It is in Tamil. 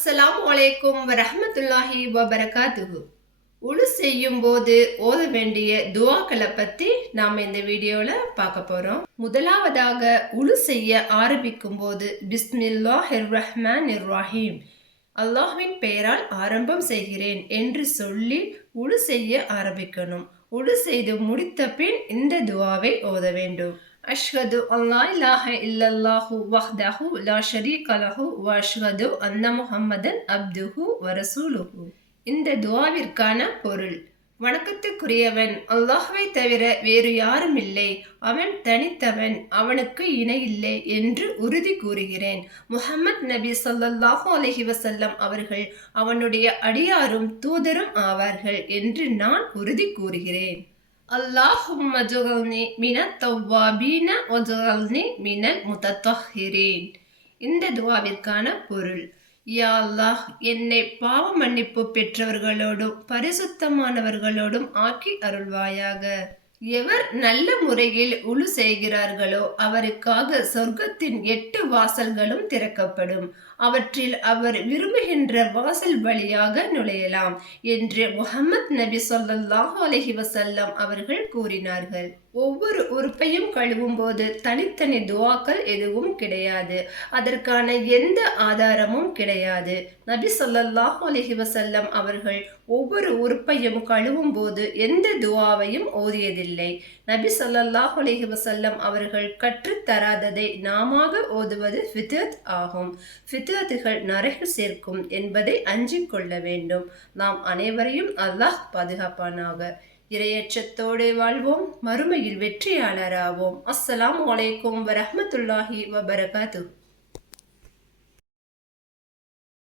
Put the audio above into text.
அஸ்ஸலாமு அலைக்கும் வரஹ்மத்துல்லாஹி வபரகாத்துஹு. உழு செய்யும் போது ஓத வேண்டிய துஆக்களை பத்தி நாம இந்த வீடியோல பார்க்க போறோம். முதலாவதாக உழு செய்ய ஆரம்பிக்கும் போது பிஸ்மில்லாஹிர் ரஹ்மானிர் ரஹீம், அல்லாஹ்வின் பெயரால் ஆரம்பம் செய்கிறேன் என்று சொல்லி உழு செய்ய ஆரம்பிக்கணும். உழு செய்து முடித்த பின் இந்த துஆவை ஓத வேண்டும். அஷ்ஹது அல்லா இலாஹ இல்லல்லாஹு வஹ்தஹு லா ஷரீக லஹு வ அஷ்ஹது அன்ன முஹம்மதன் அப்துஹு வ ரசூலுஹு. இந்த துஆவிற்கான பொருள்: வணக்கத்துக்குரியவன் அல்லாஹ்வை தவிர வேறு யாரும் இல்லை, அவன் தனித்தவன், அவனுக்கு இணையில்லை என்று உறுதி கூறுகிறேன். முஹம்மத் நபி ஸல்லல்லாஹு அலைஹி வஸல்லம் அவர்கள் அவனுடைய அடியாரும் தூதரும் ஆவார்கள் என்று நான் உறுதி கூறுகிறேன். அல்லாஹும்ம ஜஅல்னி மினத் தவ்வாபீன வஜஅல்னி மினல் முத்தத்தஹிரீன். இந்த துஆவிற்கான பொருள்: யா அல்லாஹ், என்னை பாவ மன்னிப்பு பெற்றவர்களோடும் பரிசுத்தமானவர்களோடும் ஆக்கி அருள்வாயாக. எவர் நல்ல முறையில் உழு செய்கிறார்களோ அவருக்காக சொர்க்கத்தின் 8 வாசல்களும் திறக்கப்படும். அவற்றில் அவர் விரும்புகின்ற வாசல் வழியாக நுழையலாம் என்று முஹம்மத் நபி ஸல்லல்லாஹு அலைஹி வஸல்லம் அவர்கள் கூறினார்கள். ஒவ்வொரு உறுப்பையும் கழுவும் போது தனித்தனி துஆக்கள் எதுவும் கிடையாது. அதற்கான எந்த ஆதாரமும் கிடையாது. நபி ஸல்லல்லாஹு அலைஹி வஸல்லம் அவர்கள் ஒவ்வொரு உறுப்பையும் கழுவும் போது எந்த துஆவையும் ஓதியதில்லை. நபி ஸல்லல்லாஹு அலைஹி வஸல்லம் அவர்கள் கற்றுத் தராததை நாமாக ஓதுவது ஃபித்அத் ஆகும். ஃபித்அத்துகள் நரகில் சேர்க்கும் என்பதை அஞ்சிக் கொள்ள வேண்டும். நாம் அனைவரையும் அல்லாஹ் பாதுகாப்பானாக. இறையச்சத்தோடு வாழ்வோம், மறுமையில் வெற்றியாளராவோம். அஸ்ஸலாமு அலைக்கும் வரஹ்மத்துல்லாஹி வபரகாத்துஹு.